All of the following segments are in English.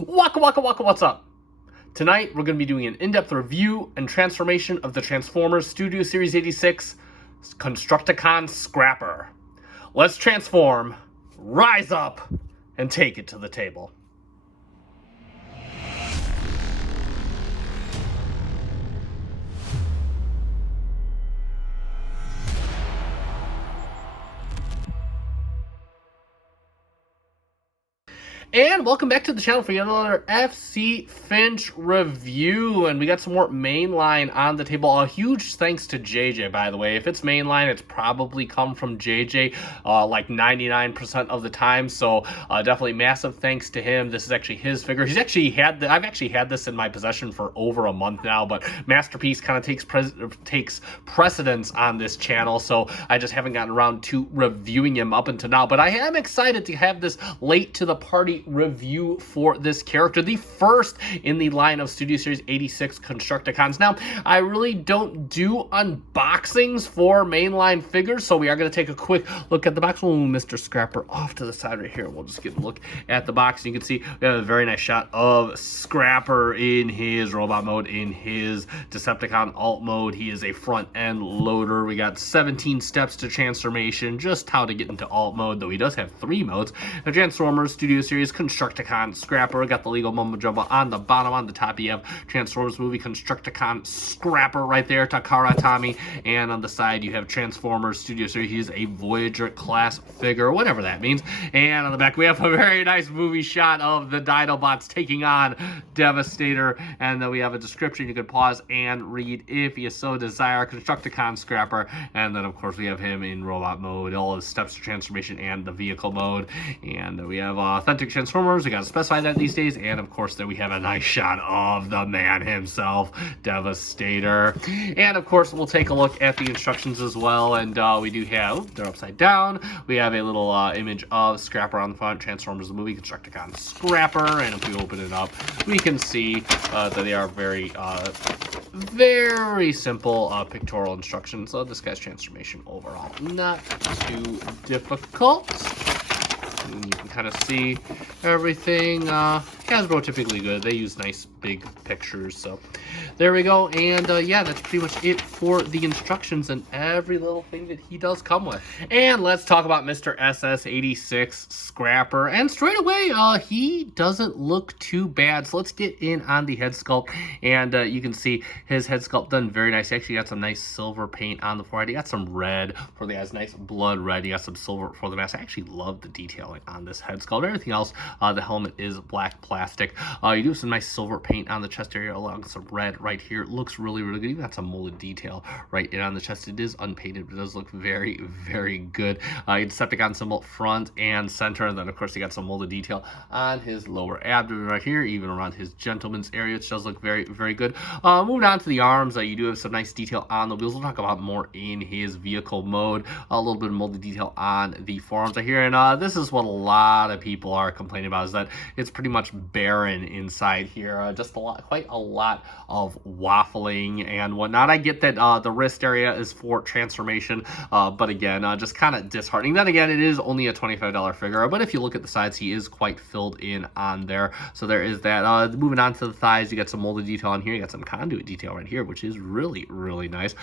Waka waka waka, what's up? Tonight we're going to be doing an in-depth review and transformation of the Transformers Studio Series 86 Constructicon Scrapper. Let's transform, rise up, and take it to the table. And welcome back to the channel for yet another FC Finch review. And we got some more mainline on the table. A huge thanks to JJ, by the way. If it's mainline, it's probably come from JJ like 99% of the time. So definitely massive thanks to him. This is actually his figure. He's actually had I've actually had this in my possession for over a month now, but Masterpiece kind of takes precedence on this channel. So I just haven't gotten around to reviewing him up until now. But I am excited to have this late to the party review for this character, the first in the line of Studio Series 86 Constructicons. Now, I really don't do unboxings for mainline figures, so we are going to take a quick look at the box. We'll move Mr. Scrapper off to the side right here. We'll just get a look at the box. You can see we have a very nice shot of Scrapper in his robot mode, in his Decepticon alt mode. He is a front end loader. We got 17 steps to transformation, just how to get into alt mode, though he does have 3 modes. The Transformers Studio Series Constructicon Scrapper. Got the legal mumbo jumbo on the bottom. On the top you have Transformers movie Constructicon Scrapper right there, Takara Tommy, and on the side you have Transformers Studio Series. He's a Voyager class figure, whatever that means. And on the back we have a very nice movie shot of the Dinobots taking on Devastator, and then we have a description you can pause and read if you so desire. Constructicon Scrapper, and then of course we have him in robot mode, all his steps to transformation, and the vehicle mode. And we have authentic Transformers. We gotta specify that these days. And of course then we have a nice shot of the man himself, Devastator. And of course we'll take a look at the instructions as well. And we do have, they're upside down, we have a little image of Scrapper on the front, Transformers the movie Constructicon Scrapper. And if we open it up, we can see that they are very simple pictorial instructions. So this guy's transformation overall not too difficult. And you can kind of see everything. Hasbro typically good. They use nice big pictures. So there we go. And yeah, that's pretty much it for the instructions and every little thing that he does come with. And let's talk about Mr. SS86 Scrapper. And straight away, he doesn't look too bad. So let's get in on the head sculpt. And you can see his head sculpt done very nice. He actually got some nice silver paint on the forehead. He got some red for the eyes, nice blood red. He got some silver for the mask. I actually love the detailing on this head sculpt. Everything else, the helmet is black plastic. You do have some nice silver paint on the chest area along some red right here. It looks really, really good. Even got some molded detail right in on the chest. It is unpainted, but it does look very, very good. Decepticon symbol front and center. And then, of course, you got some molded detail on his lower abdomen right here, even around his gentleman's area, which does look very, very good. Moving on to the arms, you do have some nice detail on the wheels. We'll talk about more in his vehicle mode. A little bit of molded detail on the forearms right here. And this is what a lot of people are complaining about, is that it's pretty much barren inside here. Just quite a lot of waffling and whatnot. I get that the wrist area is for transformation, but again, just kind of disheartening. Then again, it is only a $25 figure, but if you look at the sides, he is quite filled in on there. So there is that. Moving on to the thighs, you got some molded detail on here. You got some conduit detail right here, which is really, really nice.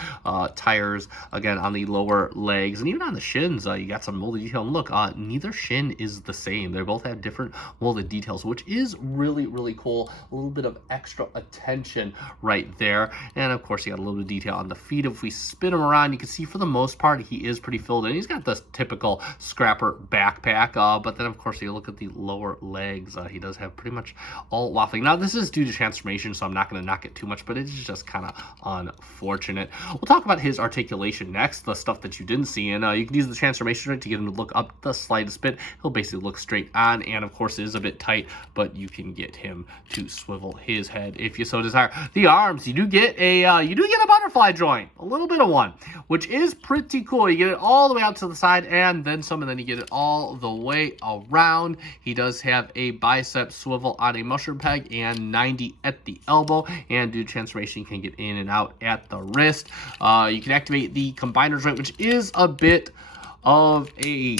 Tires, again, on the lower legs, and even on the shins, you got some molded detail. And look, neither shin is the same. They both have different molded details, which is really, really cool. A little bit of extra attention right there. And of course, you got a little bit of detail on the feet. If we spin him around, you can see for the most part, he is pretty filled in. He's got the typical Scrapper backpack, but then of course, you look at the lower legs, he does have pretty much all waffling. Now, this is due to transformation, so I'm not going to knock it too much, but it's just kind of unfortunate. We'll talk about his articulation next, the stuff that you didn't see. And you can use the transformation right to get him to look up the slightest bit. He'll basically look straight on, and of course, it is a bit tight, but you can get him to swivel his head if you so desire. The arms, you do get a butterfly joint, a little bit of one, which is pretty cool. You get it all the way out to the side and then some, and then you get it all the way around. He does have a bicep swivel on a mushroom peg and 90 at the elbow, and due to transformation, you can get in and out at the wrist. You can activate the combiner joint, which is a bit of a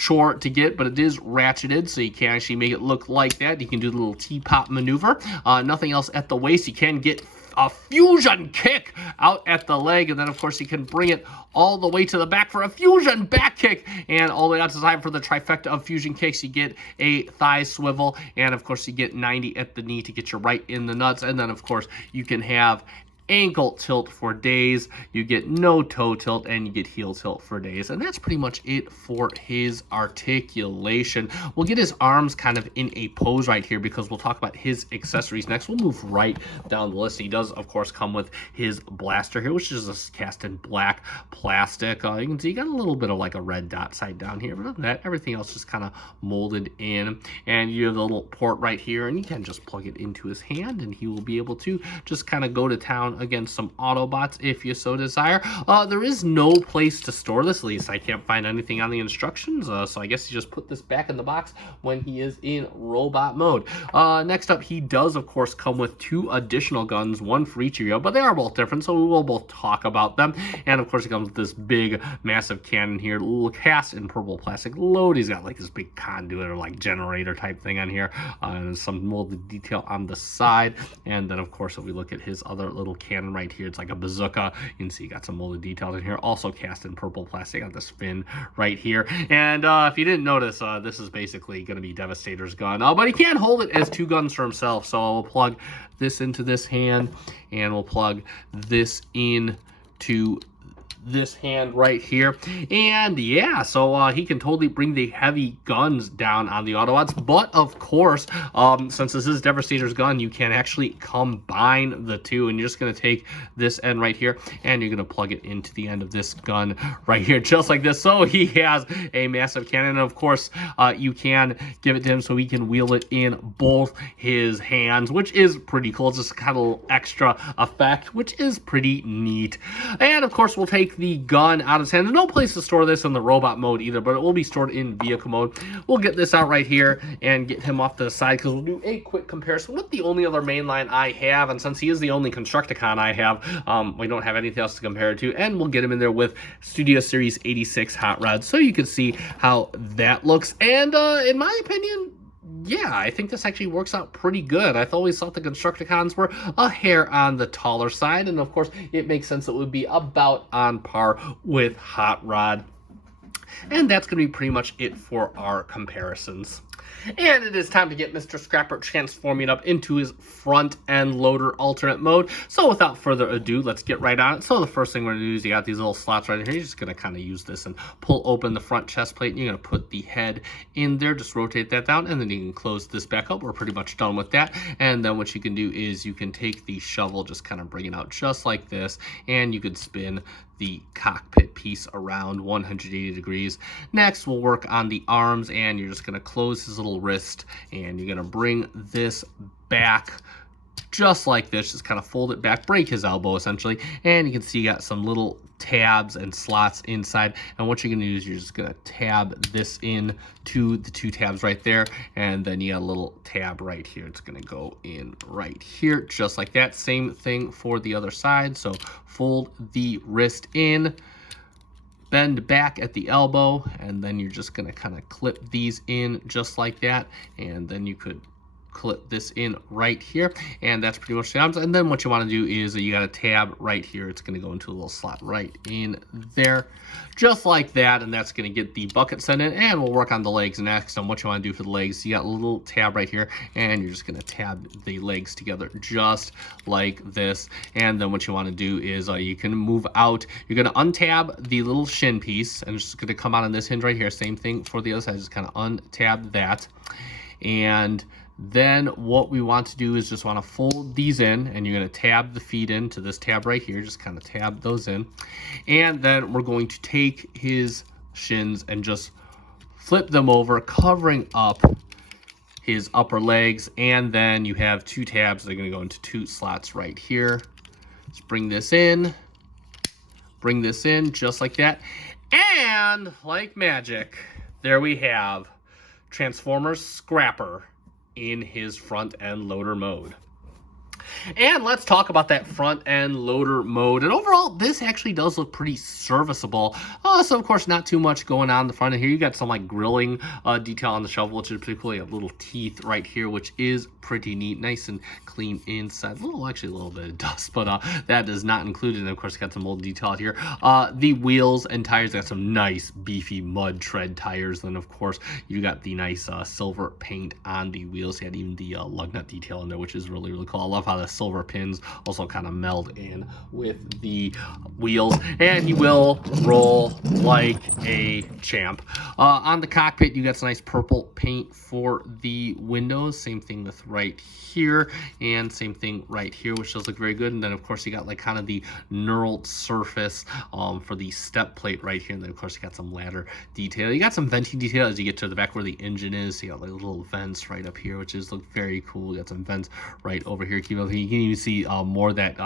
chore to get, but it is ratcheted, so you can actually make it look like that. You can do the little teapot maneuver. Nothing else at the waist. You can get a fusion kick out at the leg, and then of course you can bring it all the way to the back for a fusion back kick, and all the way out to the side for the trifecta of fusion kicks. You get a thigh swivel, and of course you get 90 at the knee to get you right in the nuts, and then of course you can have ankle tilt for days, you get no toe tilt, and you get heel tilt for days. And that's pretty much it for his articulation. We'll get his arms kind of in a pose right here because we'll talk about his accessories next. We'll move right down the list. He does, of course, come with his blaster here, which is a cast in black plastic. You can see you got a little bit of like a red dot side down here, but other than that, everything else just kind of molded in. And you have the little port right here, and you can just plug it into his hand, and he will be able to just kind of go to town against some Autobots if you so desire. There is no place to store this, at least I can't find anything on the instructions, so I guess you just put this back in the box when he is in robot mode. Next up, he does of course come with 2 additional guns, one for each of you, but they are both different, so we will both talk about them. And of course he comes with this big massive cannon here, little cast in purple plastic load. He's got like this big conduit or like generator type thing on here, and some molded detail on the side. And then of course if we look at his other little cannon right here, it's like a bazooka. You can see you got some molded details in here, also cast in purple plastic on this fin right here. And if you didn't notice, this is basically going to be Devastator's gun, but he can't hold it as 2 guns for himself, so we'll plug this into this hand, and we'll plug this into this hand right here. And yeah, so he can totally bring the heavy guns down on the Autobots, but of course since this is Devastator's gun, you can actually combine the 2, and you're just going to take this end right here and you're going to plug it into the end of this gun right here, just like this. So he has a massive cannon, and of course you can give it to him so he can wield it in both his hands, which is pretty cool. It's just kind of a little extra effect, which is pretty neat. And of course we'll take the gun out of his hand. There's no place to store this in the robot mode either, but it will be stored in vehicle mode. We'll get this out right here and get him off to the side because we'll do a quick comparison with the only other mainline I have, and since he is the only Constructicon I have, we don't have anything else to compare it to, and we'll get him in there with Studio Series 86 hot rods so you can see how that looks. And in my opinion, yeah, I think this actually works out pretty good. I've always thought the Constructicons were a hair on the taller side, and of course it makes sense it would be about on par with Hot Rod. And that's going to be pretty much it for our comparisons. And it is time to get Mr. Scrapper transforming up into his front end loader alternate mode. So without further ado, let's get right on it. So the first thing we're going to do is you got these little slots right here. You're just going to kind of use this and pull open the front chest plate. And you're going to put the head in there. Just rotate that down, and then you can close this back up. We're pretty much done with that. And then what you can do is you can take the shovel, just kind of bring it out just like this, and you could spin the cockpit piece around 180 degrees. Next, we'll work on the arms, and you're just going to close his little wrist, and you're going to bring this back just like this. Just kind of fold it back, break his elbow essentially, and you can see you got some little tabs and slots inside. And what you're going to do is you're just going to tab this in to the 2 tabs right there, and then you got a little tab right here. It's going to go in right here just like that. Same thing for the other side. So fold the wrist in, bend back at the elbow, and then you're just going to kind of clip these in just like that, and then you could clip this in right here, and that's pretty much the arms. And then what you want to do is you got a tab right here. It's going to go into a little slot right in there just like that, and that's going to get the bucket sent in. And we'll work on the legs next. And what you want to do for the legs, you got a little tab right here, and you're just going to tab the legs together just like this. And then what you want to do is you can move out. You're going to untab the little shin piece, and it's just going to come out on this hinge right here. Same thing for the other side. Just kind of untab that, and then what we want to do is just want to fold these in, and you're going to tab the feet into this tab right here. Just kind of tab those in. And then we're going to take his shins and just flip them over, covering up his upper legs. And then you have 2 tabs. They're going to go into 2 slots right here. Just bring this in just like that. And like magic, there we have Transformers Scrapper in his front end loader mode. And let's talk about that front end loader mode. And overall, this actually does look pretty serviceable. So of course, not too much going on the front end here. You got some like grilling detail on the shovel, which is particularly a little teeth right here, which is pretty neat, nice and clean inside. Actually a little bit of dust, but that is not included. And of course, got some old detail out here. The wheels and tires got some nice beefy mud tread tires. Then of course, you got the nice silver paint on the wheels. You had even the lug nut detail in there, which is really cool. I love how the silver pins also kind of meld in with the wheels, and he will roll like a champ. On the cockpit, you got some nice purple paint for the windows. Same thing with right here, and same thing right here, which does look very good. And then of course you got like kind of the knurled surface for the step plate right here. And then of course you got some ladder detail. You got some venting detail as you get to the back where the engine is. So you got like little vents right up here, which is look very cool. You got some vents right over here. You can even see more of that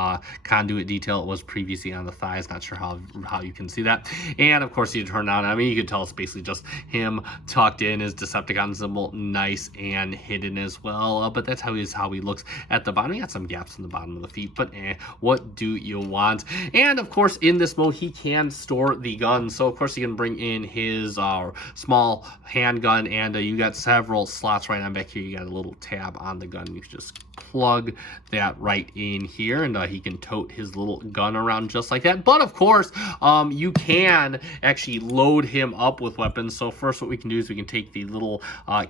conduit detail was previously on the thighs. Not sure how you can see that. And of course you turn on, I mean, you can tell it's basically just him tucked in, his Decepticon symbol nice and hidden as well. But that's how he looks at the bottom. He got some gaps in the bottom of the feet, but what do you want? And of course in this mode he can store the gun. So of course he can bring in his small handgun, and you got several slots right on back here. You got a little tab on the gun. You can just plug that right in here, and he can tote his little gun around just like that. But of course you can actually load him up with weapons. So first what we can do is we can take the little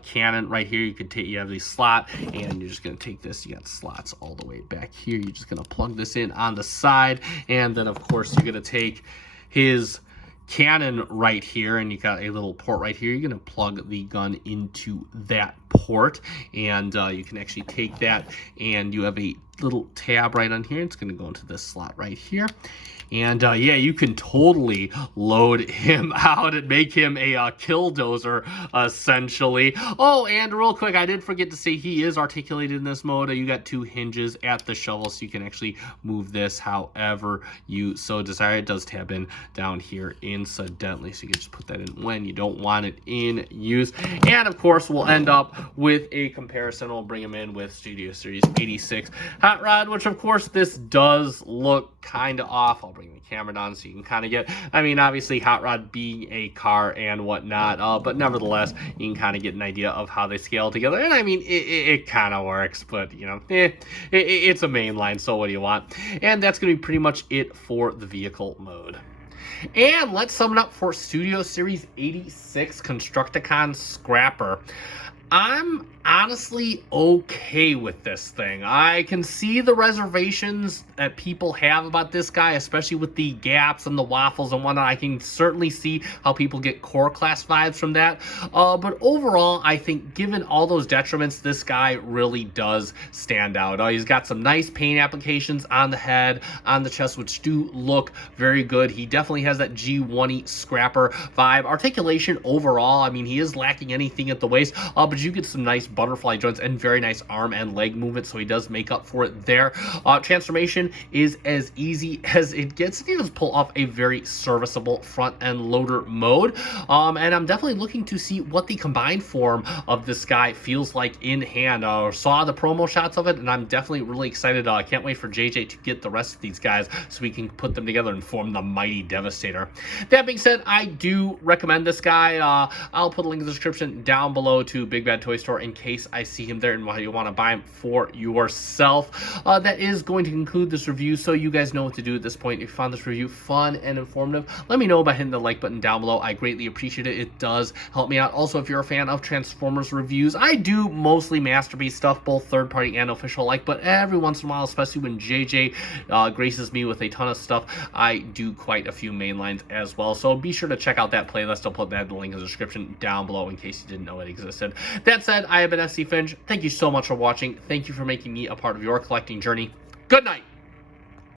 cannon right here. You have the slot, and you're just going to take this. You got slots all the way back here. You're just going to plug this in on the side, and then of course you're going to take his cannon right here, and you got a little port right here. You're going to plug the gun into that port, and you can actually take that, and you have a little tab right on here. It's going to go into this slot right here. And yeah, you can totally load him out and make him a killdozer, essentially. Oh, and real quick, I did forget to say he is articulated in this mode. You got 2 hinges at the shovel, so you can actually move this however you so desire. It does tab in down here incidentally, so you can just put that in when you don't want it in use. And of course, we'll end up with a comparison. We'll bring him in with Studio Series 86 Hot Rod, which of course this does look kind of off. I'll bring the camera down so you can kind of get, I mean, obviously Hot Rod being a car and whatnot, but nevertheless, you can kind of get an idea of how they scale together. And I mean, it kind of works, but you know, it's a main line, so what do you want? And that's going to be pretty much it for the vehicle mode. And let's sum it up for Studio Series 86 Constructicon Scrapper. I'm honestly okay with this thing. I can see the reservations that people have about this guy, especially with the gaps and the waffles and whatnot. I can certainly see how people get core class vibes from that. But overall, I think given all those detriments, this guy really does stand out. He's got some nice paint applications on the head, on the chest, which do look very good. He definitely has that G1 scrapper vibe. Articulation overall, I mean, he is lacking anything at the waist, but you get some nice butterfly joints and very nice arm and leg movement, so he does make up for it there. Transformation is as easy as it gets. He does pull off a very serviceable front end loader mode, and I'm definitely looking to see what the combined form of this guy feels like in hand. Saw the promo shots of it, and I'm definitely really excited. I can't wait for JJ to get the rest of these guys so we can put them together and form the mighty Devastator. That being said, I do recommend this guy. I'll put a link in the description down below to Big Bad Toy Store in case I see him there and you want to buy him for yourself. That is going to conclude this review, so you guys know what to do at this point. If you found this review fun and informative, let me know by hitting the like button down below. I greatly appreciate it. It does help me out. Also, if you're a fan of Transformers reviews, I do mostly Masterpiece stuff, both third-party and official alike, but every once in a while, especially when JJ graces me with a ton of stuff, I do quite a few main lines as well. So be sure to check out that playlist. I'll put that in the link in the description down below in case you didn't know it existed. That said, I have been SC Finch. Thank you so much for watching. Thank you for making me a part of your collecting journey. Good night.